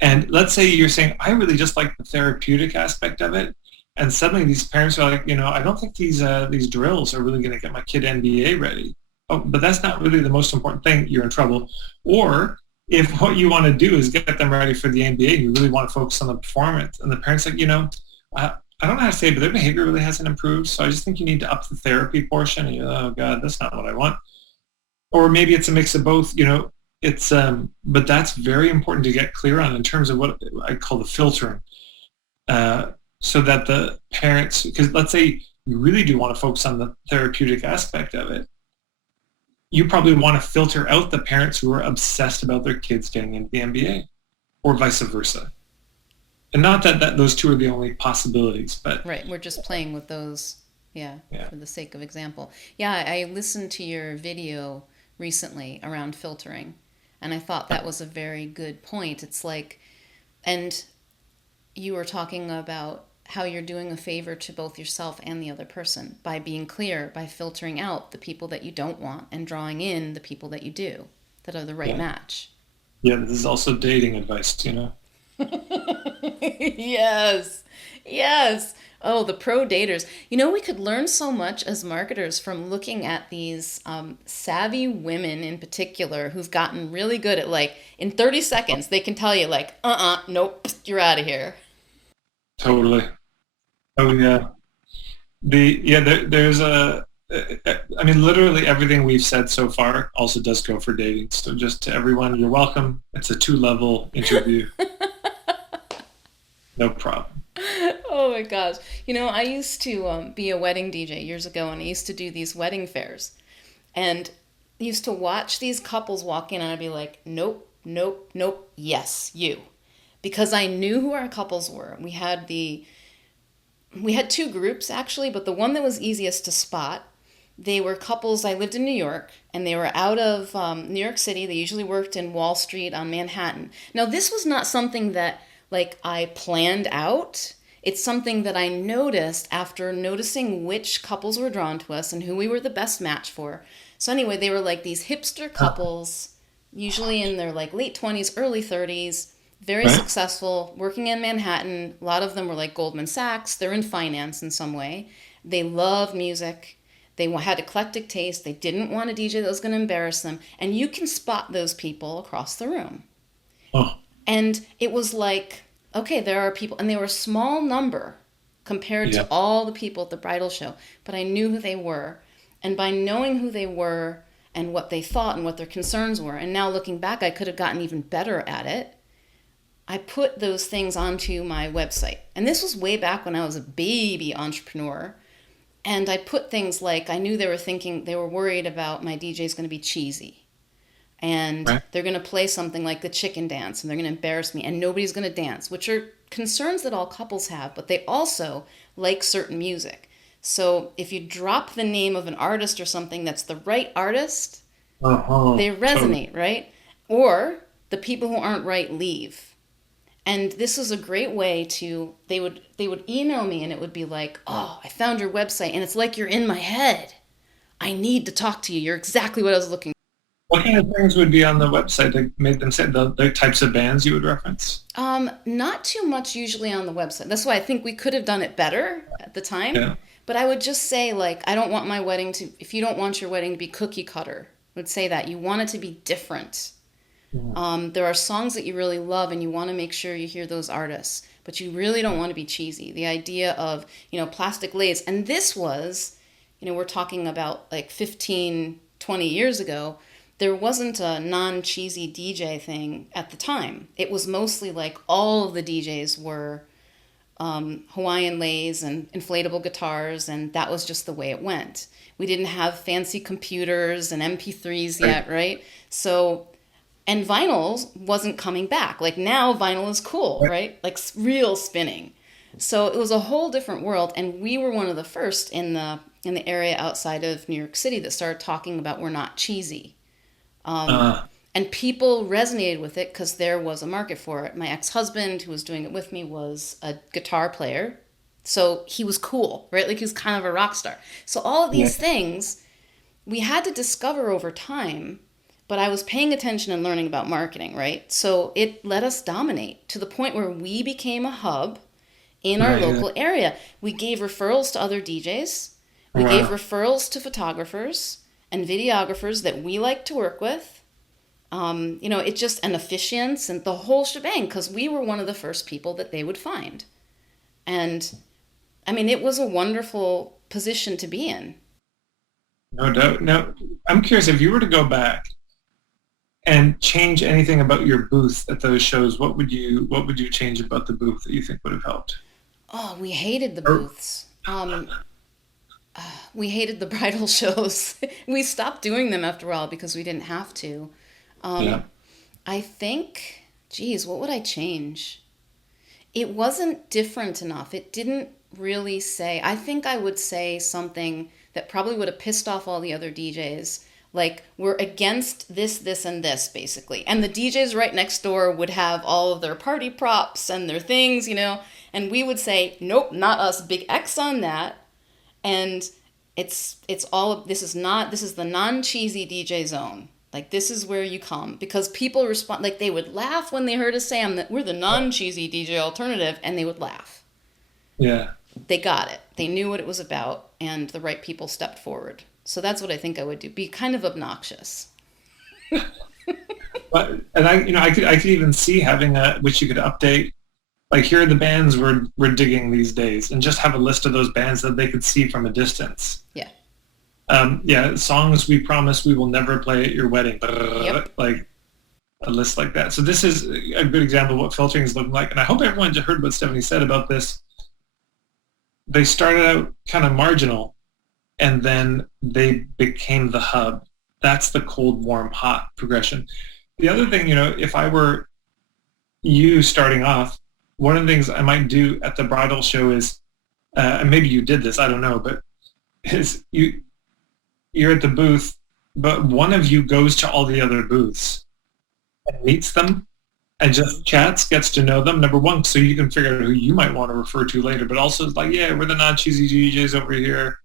And let's say you're saying, I really just like the therapeutic aspect of it, and suddenly these parents are like, I don't think these drills are really going to get my kid NBA ready. Oh, but that's not really the most important thing. You're in trouble. Or if what you want to do is get them ready for the NBA, you really want to focus on the performance, and the parents like, I don't know how to say it, but their behavior really hasn't improved, so I just think you need to up the therapy portion. And you're like, oh God, that's not what I want. Or maybe it's a mix of both. It's but that's very important to get clear on in terms of what I call the filtering, so that the parents, because let's say you really do want to focus on the therapeutic aspect of it, you probably want to filter out the parents who are obsessed about their kids getting into the NBA, or vice versa. And not that those two are the only possibilities, but Right, we're just playing with those, yeah, yeah, for the sake of example. Yeah, I listened to your video recently around filtering, and I thought that was a very good point. It's like, and you were talking about how you're doing a favor to both yourself and the other person by being clear, by filtering out the people that you don't want and drawing in the people that you do, that are the right yeah, match. yeah. This is also dating advice. Yes. Yes. Oh, the pro daters. We could learn so much as marketers from looking at these savvy women in particular who've gotten really good at, like, in 30 seconds, they can tell you, like, nope, you're out of here. Totally. Oh yeah. There's I mean, literally everything we've said so far also does go for dating. So just to everyone, you're welcome. It's a 2-level interview. No problem. Oh my gosh. I used to be a wedding DJ years ago, and I used to do these wedding fairs. And I used to watch these couples walk in, and I'd be like, nope, nope, nope, yes, you. Because I knew who our couples were. We had two groups actually, but the one that was easiest to spot, they were couples. I lived in New York, and they were out of New York City. They usually worked in Wall Street on Manhattan. Now, this was not something that, like, I planned out. It's something that I noticed after noticing which couples were drawn to us and who we were the best match for. So anyway, they were like these hipster couples, usually in their like late 20s, early 30s, very Right? successful, working in Manhattan. A lot of them were like Goldman Sachs. They're in finance in some way. They love music. They had eclectic taste. They didn't want a DJ that was going to embarrass them. And you can spot those people across the room. Oh, And it was like, okay, there are people, and they were a small number compared yeah. to all the people at the bridal show, but I knew who they were. And by knowing who they were and what they thought and what their concerns were, and now looking back, I could have gotten even better at it. I put those things onto my website. And this was way back when I was a baby entrepreneur. And I put things like, I knew they were worried about my DJ's going to be cheesy. And Right. they're going to play something like the chicken dance and they're going to embarrass me and nobody's going to dance, which are concerns that all couples have, but they also like certain music. So if you drop the name of an artist or something that's the right artist, Uh-huh. they Totally. resonate, right? Or the people who aren't right leave. And this was a great way to they would email me and it would be like, "Oh, I found your website and it's like you're in my head. I need to talk to you. You're exactly what I was looking What kind of things would be on the website that made them say the types of bands you would reference? for." Not too much usually on the website. That's why I think we could have done it better at the time. Yeah. But I would just say like, I don't want my wedding to if you don't want your wedding to be cookie cutter, I would say that. You want it to be different. Yeah. There are songs that you really love and you want to make sure you hear those artists, but you really don't want to be cheesy. The idea of, Plastic Lace, and this was, we're talking about like 15, 20 years ago, there wasn't a non-cheesy DJ thing at the time. It was mostly like all of the DJs were Hawaiian leis and inflatable guitars, and that was just the way it went. We didn't have fancy computers and MP3s yet, right? So and vinyl wasn't coming back. Like now, vinyl is cool, Right. right? Like real spinning. So it was a whole different world, and we were one of the first in the area outside of New York City that started talking about we're not cheesy, Uh, and people resonated with it because there was a market for it. My ex-husband, who was doing it with me, was a guitar player, so he was cool, right? Like he was kind of a rock star. So all of yeah. these things we had to discover over time, but I was paying attention and learning about marketing, right? So it let us dominate to the point where we became a hub in our Right. Yeah. local area. We gave referrals to other DJs. We gave Wow. referrals to photographers and videographers that we like to work with. It just, and officiants and the whole shebang, because we were one of the first people that they would find. And I mean, it was a wonderful position to be in. No doubt. Now, I'm curious if you were to go back and change anything about your booth at those shows, what would you change about the booth that you think would have helped? Oh, we hated the Or, booths. We hated the bridal shows. We stopped doing them after a while because we didn't have to. yeah. Um, I think, geez, what would I change? It wasn't different enough. It didn't really say, I think I would say something that probably would have pissed off all the other DJs. Like, we're against this, this, and this, basically. And the DJs right next door would have all of their party props and their things, and we would say, nope, not us, big X on that. And it's all this is the non-cheesy DJ zone. Like this is where you come because people respond like they would laugh when they heard us say that we're the non-cheesy DJ alternative and they would laugh. Yeah. They got it. They knew what it was about and the right people stepped forward. So that's what I think I would do. Be kind of obnoxious. But and I could even see having which you could update. Like here are the bands we're digging these days, and just have a list of those bands that they could see from a distance. Yeah. Yeah, songs we promise we will never play at your wedding. Yep. Like a list like that. So this is a good example of what filtering is looking like. And I hope everyone just heard what Stephanie said about this. They started out kind of marginal, and then they became the hub. That's the cold, warm, hot progression. The other thing, if I were you starting off, one of the things I might do at the bridal show is, and maybe you did this, I don't know, but is you're at the booth, but one of you goes to all the other booths and meets them and just chats, gets to know them. Number one, so you can figure out who you might want to refer to later, but also it's like, yeah, we're the non-cheesy DJs over here.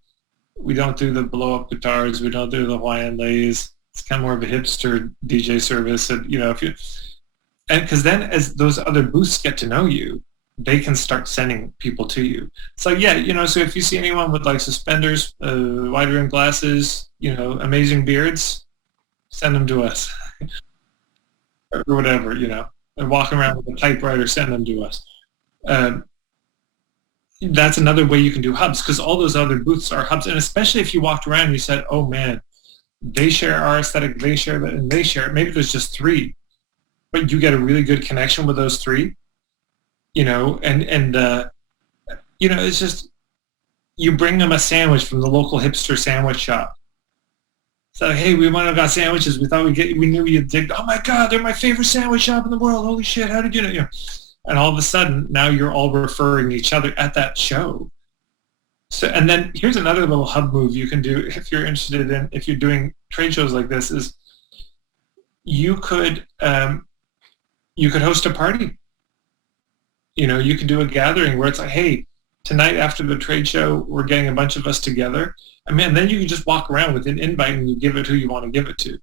We don't do the blow-up guitars. We don't do the Hawaiian leis. It's kind of more of a hipster DJ service. And, because then as those other booths get to know you, they can start sending people to you. It's like, yeah, so if you see anyone with like suspenders, wide rim glasses, amazing beards, send them to us or whatever, and walking around with a typewriter, send them to us. Um, that's another way you can do hubs, because all those other booths are hubs. And especially if you walked around and you said, oh man, they share our aesthetic, they share that, and they share it. Maybe there's just three, but you get a really good connection with those three, and it's just, you bring them a sandwich from the local hipster sandwich shop. So, hey, we went and got sandwiches. We knew you'd dig. Oh my God, they're my favorite sandwich shop in the world. Holy shit, how did you know? And all of a sudden, now you're all referring each other at that show. So, and then here's another little hub move you can do if you're interested in, if you're doing trade shows like this, is you could host a party. You could do a gathering where it's like, hey, tonight after the trade show, we're getting a bunch of us together. I mean, then you can just walk around with an invite and you give it who you want to give it to.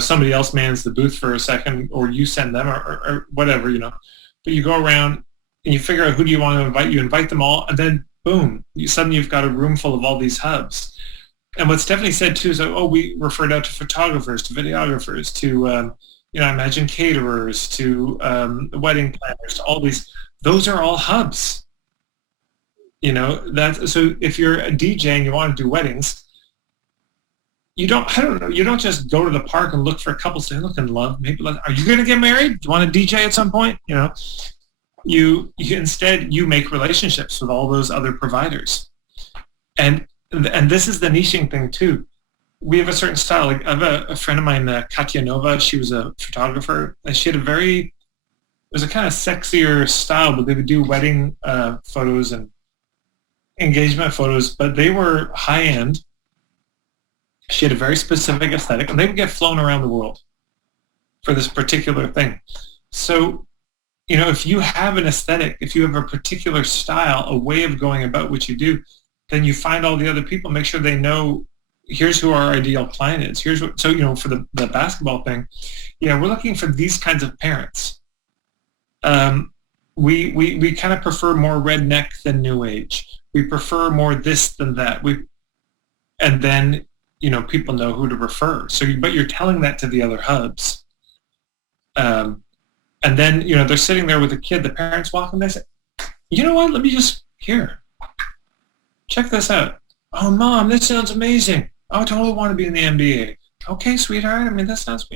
Somebody else mans the booth for a second, or you send them, or whatever, But you go around and you figure out who do you want to invite. You invite them all, and then boom, suddenly you've got a room full of all these hubs. And what Stephanie said too is, we referred out to photographers, to videographers, to I imagine caterers, to wedding planners, to all these. Those are all hubs. So if you're a DJ and you want to do weddings, you don't just go to the park and look for a couple, say, look in love, are you going to get married? Do you want to DJ at some point? You instead, you make relationships with all those other providers. And this is the niching thing too. We have a certain style. Like I have a friend of mine, Katya Nova, she was a photographer, and she had it was a kind of sexier style, but they would do wedding photos and engagement photos, but they were high end. She had a very specific aesthetic, and they would get flown around the world for this particular thing. So, if you have an aesthetic, if you have a particular style, a way of going about what you do, then you find all the other people, make sure they know, here's who our ideal client is. For the basketball thing, we're looking for these kinds of parents. We kind of prefer more redneck than new age. We prefer more this than that. And then, people know who to refer. But you're telling that to the other hubs. And then, they're sitting there with a kid, the parents walk in, they say, you know what, let me just, here, check this out. Oh, Mom, this sounds amazing. Oh, I totally want to be in the NBA. Okay, sweetheart. I mean, that sounds,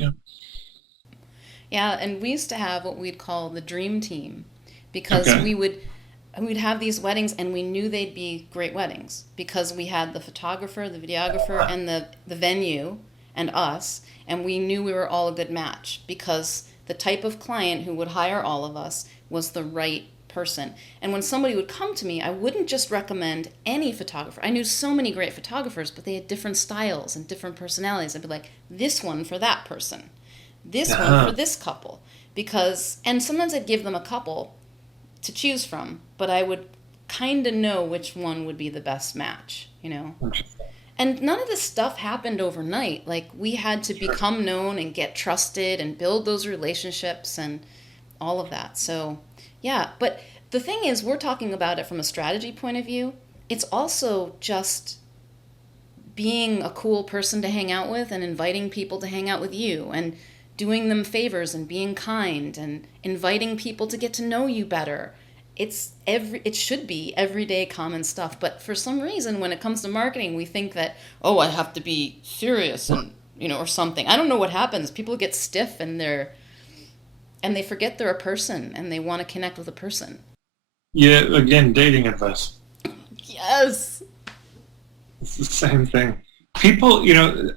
Yeah, and we used to have what we'd call the dream team, because we'd have these weddings and we knew they'd be great weddings because we had the photographer, the videographer, and the venue and us, and we knew we were all a good match because the type of client who would hire all of us was the right person. And when somebody would come to me, I wouldn't just recommend any photographer. I knew so many great photographers, but they had different styles and different personalities. I'd be like, this one for that person, this one for this couple, and sometimes I'd give them a couple to choose from, but I would kind of know which one would be the best match, And none of this stuff happened overnight. Like, we had to become known and get trusted and build those relationships and all of that. So, yeah. But the thing is, we're talking about it from a strategy point of view. It's also just being a cool person to hang out with and inviting people to hang out with you and doing them favors and being kind and inviting people to get to know you better. It should be everyday common stuff, but for some reason when it comes to marketing we think that, I have to be serious and or something. I don't know what happens. People get stiff and they forget they're a person and they want to connect with a person. Yeah, again, dating advice. Yes. It's the same thing. People,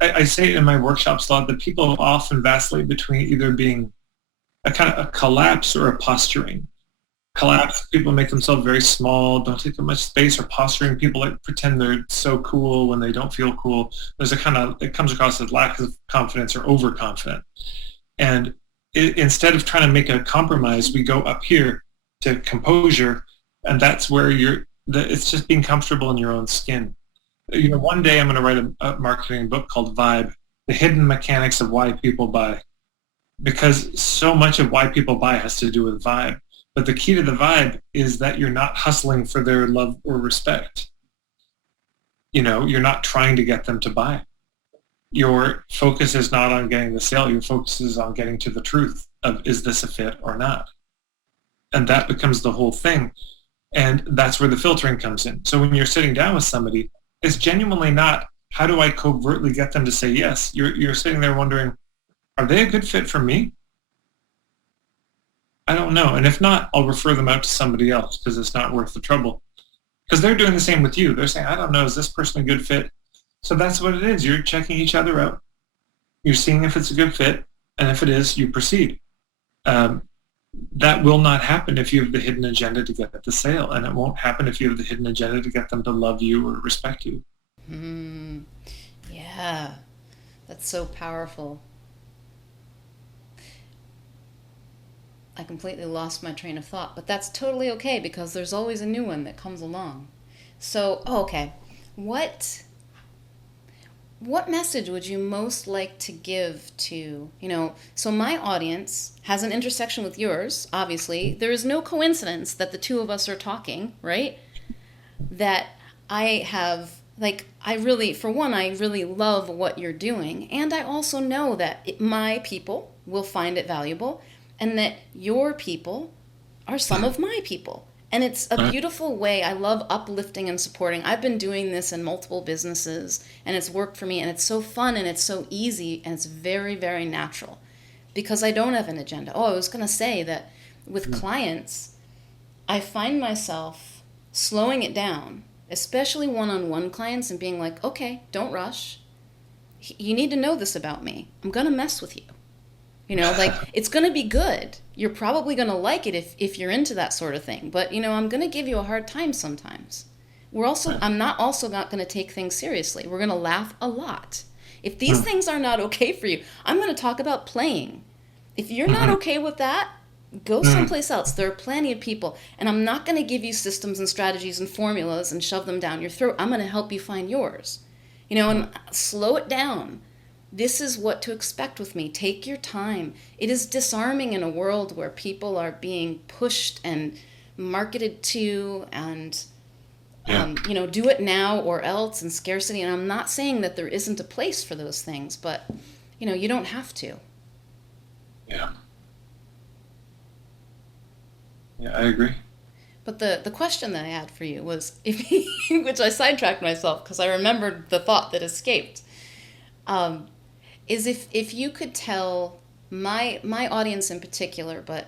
I say it in my workshops a lot that people often vacillate between either being a kind of a collapse or a posturing. Collapse, people make themselves very small, don't take up much space, or posturing, people like pretend they're so cool when they don't feel cool. It comes across as lack of confidence or overconfident. And instead of trying to make a compromise, we go up here to composure, and that's where it's just being comfortable in your own skin. One day I'm going to write a marketing book called Vibe, The Hidden Mechanics of Why People Buy, because so much of why people buy has to do with vibe. But the key to the vibe is that you're not hustling for their love or respect. You're not trying to get them to buy. Your focus is not on getting the sale. Your focus is on getting to the truth of, is this a fit or not? And that becomes the whole thing. And that's where the filtering comes in. So when you're sitting down with somebody, it's genuinely not, how do I covertly get them to say yes? You're sitting there wondering, are they a good fit for me? I don't know. And if not, I'll refer them out to somebody else because it's not worth the trouble. Because they're doing the same with you. They're saying, I don't know, is this person a good fit? So that's what it is. You're checking each other out. You're seeing if it's a good fit. And if it is, you proceed. That will not happen if you have the hidden agenda to get the sale. And it won't happen if you have the hidden agenda to get them to love you or respect you. Yeah, that's so powerful. I completely lost my train of thought, but that's totally okay because there's always a new one that comes along. So, okay, what message would you most like to give to, so my audience has an intersection with yours, obviously. There is no coincidence that the two of us are talking, right? That I have, I really love what you're doing. And I also know that my people will find it valuable and that your people are some of my people. And it's a beautiful way. I love uplifting and supporting. I've been doing this in multiple businesses, and it's worked for me, and it's so fun, and it's so easy, and it's very, very natural because I don't have an agenda. Oh, I was going to say that with clients, I find myself slowing it down, especially one-on-one clients, and being like, okay, don't rush. You need to know this about me. I'm going to mess with you. It's going to be good. You're probably going to like it if you're into that sort of thing. But, I'm going to give you a hard time sometimes. I'm not going to take things seriously. We're going to laugh a lot. If these things are not okay for you, I'm going to talk about playing. If you're not okay with that, go someplace else. There are plenty of people. And I'm not going to give you systems and strategies and formulas and shove them down your throat. I'm going to help you find yours. And slow it down. This is what to expect with me. Take your time. It is disarming in a world where people are being pushed and marketed to and, do it now or else and scarcity. And I'm not saying that there isn't a place for those things, but, you don't have to. Yeah. Yeah, I agree. But the question that I had for you was, which I sidetracked myself because I remembered the thought that escaped. Is if you could tell my audience in particular, but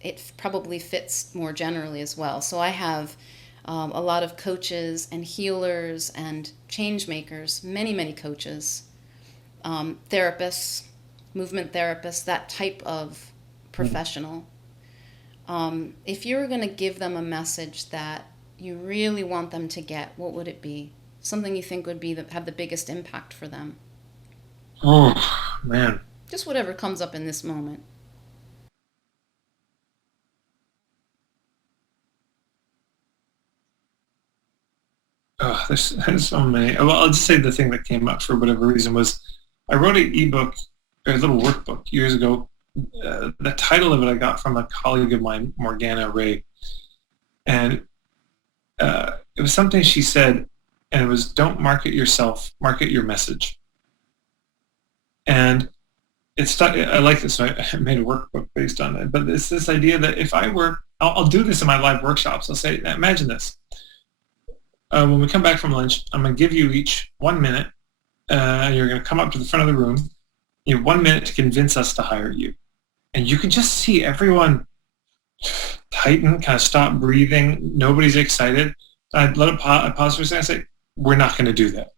it probably fits more generally as well. So I have a lot of coaches and healers and changemakers, many, many coaches, therapists, movement therapists, that type of professional. If you were going to give them a message that you really want them to get, what would it be? Something you think would have the biggest impact for them? Oh, man. Just whatever comes up in this moment. Oh, there's so many. Well, I'll just say the thing that came up for whatever reason was I wrote an ebook, a little workbook years ago. The title of it I got from a colleague of mine, Morgana Ray. And it was something she said, and it was, don't market yourself, market your message. And I like this, so I made a workbook based on it. But it's this idea that if I work, I'll do this in my live workshops. I'll say, imagine this. When we come back from lunch, I'm going to give you each 1 minute. You're going to come up to the front of the room. You have 1 minute to convince us to hire you. And you can just see everyone tighten, kind of stop breathing. Nobody's excited. I'd let it pause for a second. I say, we're not going to do that.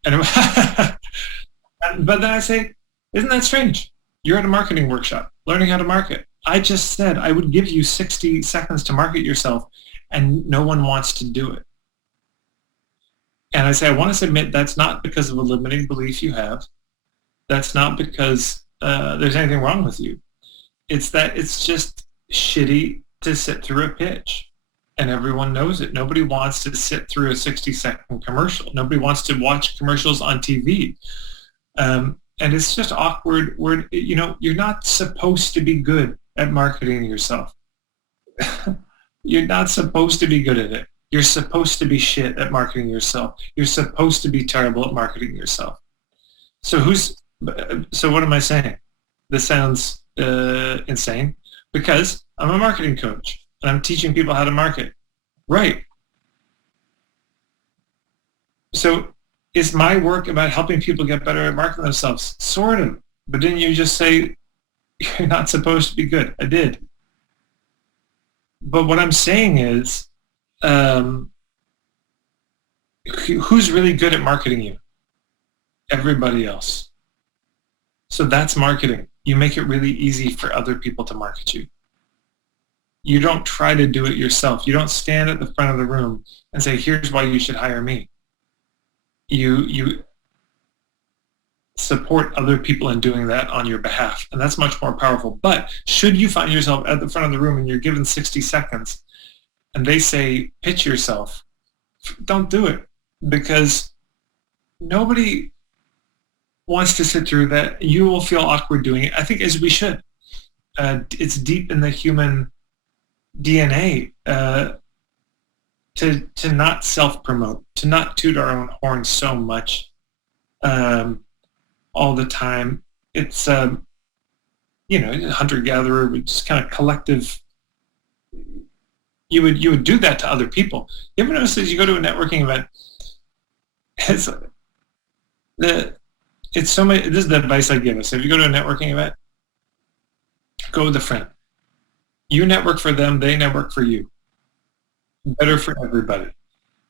But then I say, isn't that strange? You're at a marketing workshop, learning how to market. I just said I would give you 60 seconds to market yourself, and no one wants to do it. And I say, I want to submit that's not because of a limiting belief you have. That's not because there's anything wrong with you. It's that it's just shitty to sit through a pitch. And everyone knows it. Nobody wants to sit through a 60-second commercial. Nobody wants to watch commercials on TV. And it's just awkward where, you're not supposed to be good at marketing yourself. You're not supposed to be good at it. You're supposed to be shit at marketing yourself. You're supposed to be terrible at marketing yourself. So what am I saying? This sounds insane because I'm a marketing coach. and I'm teaching people how to market. Right. So is my work about helping people get better at marketing themselves? Sort of. But didn't you just say you're not supposed to be good? I did. But what I'm saying is, who's really good at marketing you? Everybody else. So that's marketing. You make it really easy for other people to market you. You don't try to do it yourself. You don't stand at the front of the room and say, here's why you should hire me. You support other people in doing that on your behalf, and that's much more powerful. But should you find yourself at the front of the room and you're given 60 seconds and they say, pitch yourself, don't do it, because nobody wants to sit through that. You will feel awkward doing it, I think, as we should. It's deep in the human DNA to not self-promote, to not toot our own horn so much all the time. It's hunter-gatherer, just kind of collective. You would do that to other people. You ever notice as you go to a networking event, it's so many. This is the advice I give us. If you go to a networking event, go with a friend. You network for them, they network for you. Better for everybody.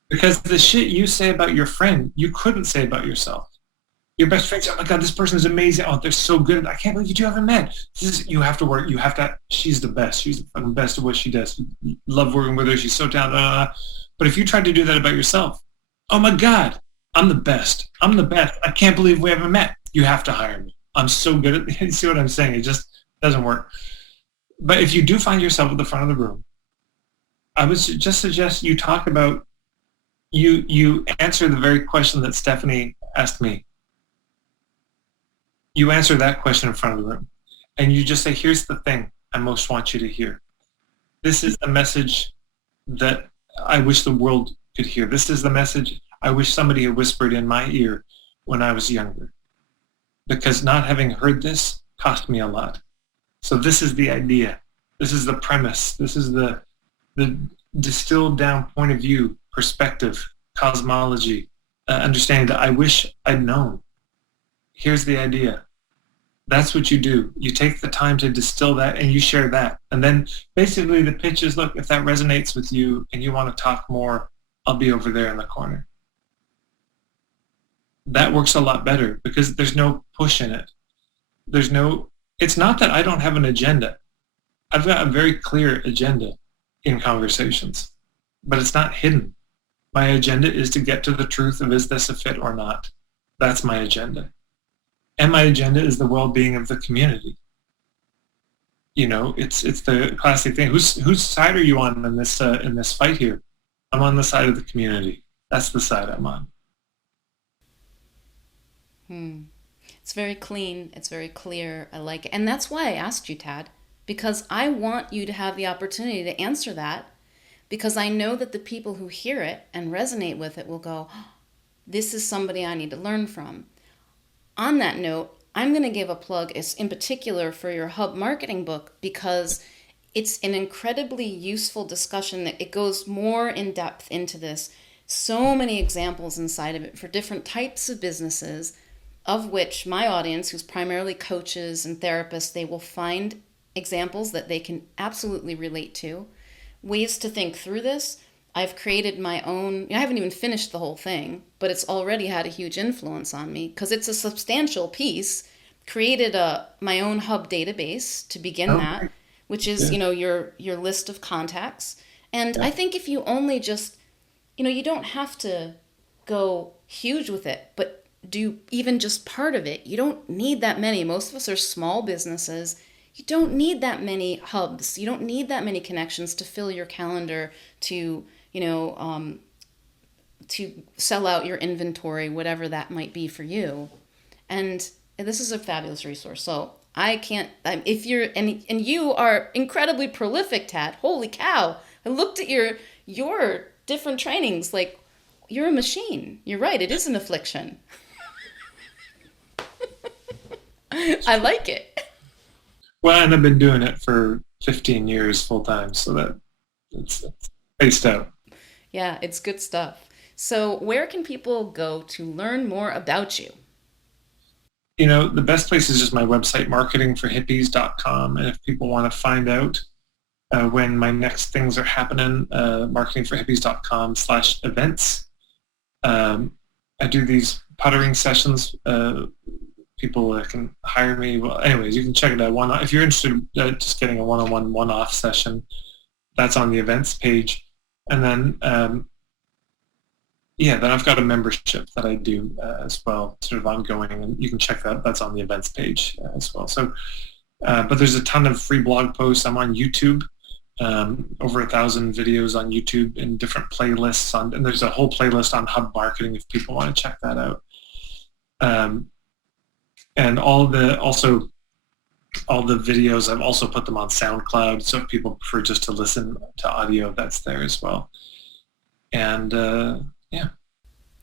Because the shit you say about your friend, you couldn't say about yourself. Your best friend says, oh my God, this person is amazing. Oh, they're so good. I can't believe you two haven't met. You have to work. She's the best. She's the fucking best at what she does. You love working with her. She's so talented. But if you tried to do that about yourself, oh my God, I'm the best. I'm the best. I can't believe we haven't met. You have to hire me. I'm so good at it. You see what I'm saying? It just doesn't work. But if you do find yourself at the front of the room, I would just suggest you talk about, you answer the very question that Stephanie asked me. You answer that question in front of the room. And you just say, here's the thing I most want you to hear. This is the message that I wish the world could hear. This is the message I wish somebody had whispered in my ear when I was younger. Because not having heard this cost me a lot. So this is the idea. This is the premise. This is the distilled down point of view, perspective, cosmology, understanding that I wish I'd known. Here's the idea. That's what you do. You take the time to distill that and you share that. And then basically the pitch is, look, if that resonates with you and you want to talk more, I'll be over there in the corner. That works a lot better because there's no push in it. It's not that I don't have an agenda. I've got a very clear agenda in conversations, but it's not hidden. My agenda is to get to the truth of, is this a fit or not? That's my agenda. And my agenda is the well-being of the community. It's the classic thing. Whose side are you on in this fight here? I'm on the side of the community. That's the side I'm on. It's very clean. It's very clear. I like it. And that's why I asked you, Tad, because I want you to have the opportunity to answer that, because I know that the people who hear it and resonate with it will go, oh, this is somebody I need to learn from. On that note, I'm going to give a plug in particular for your Hub Marketing book, because it's an incredibly useful discussion that it goes more in depth into this. So many examples inside of it for different types of businesses, of which my audience, who's primarily coaches and therapists, they will find examples that they can absolutely relate to, ways to think through this. I've created my own, I haven't even finished the whole thing, but it's already had a huge influence on me because it's a substantial piece. Created my own Hub database to begin that, which is, your list of contacts. And I think if you only just, you don't have to go huge with it, but do even just part of it. You don't need that many. Most of us are small businesses. You don't need that many hubs. You don't need that many connections to fill your calendar, to sell out your inventory, whatever that might be for you. And this is a fabulous resource. So if you're, and you are incredibly prolific, Tad, holy cow. I looked at your different trainings, like you're a machine. You're right. It is an affliction. I like it. Well, and I've been doing it for 15 years full time. So it's spaced out. Yeah, it's good stuff. So, where can people go to learn more about you? The best place is just my website, marketingforhippies.com. And if people want to find out when my next things are happening, marketingforhippies.com/events. I do these puttering sessions. People can hire me. Well, anyways, you can check it out. If you're interested in just getting a one-on-one, one-off session, that's on the events page. And then, then I've got a membership that I do as well, sort of ongoing, and you can check that. That's on the events page as well. So, but there's a ton of free blog posts. I'm on YouTube. Over 1,000 videos on YouTube in different playlists and there's a whole playlist on Hub Marketing if people want to check that out. And all the videos, I've also put them on SoundCloud, so if people prefer just to listen to audio, that's there as well. And yeah.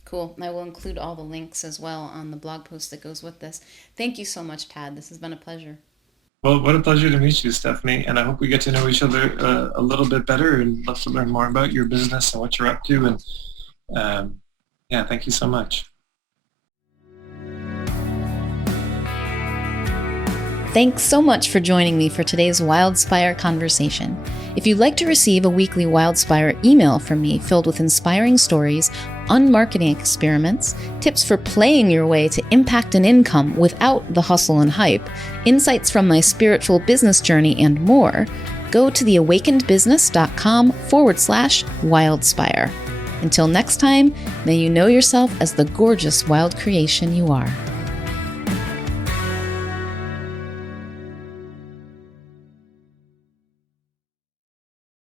Cool. I will include all the links as well on the blog post that goes with this. Thank you so much, Tad. This has been a pleasure. Well, what a pleasure to meet you, Stephanie. And I hope we get to know each other a little bit better and love to learn more about your business and what you're up to. And thank you so much. Thanks so much for joining me for today's Wildspire conversation. If you'd like to receive a weekly Wildspire email from me filled with inspiring stories, unmarketing experiments, tips for playing your way to impact and income without the hustle and hype, insights from my spiritual business journey, and more, go to theawakenedbusiness.com/wildspire. Until next time, may you know yourself as the gorgeous wild creation you are.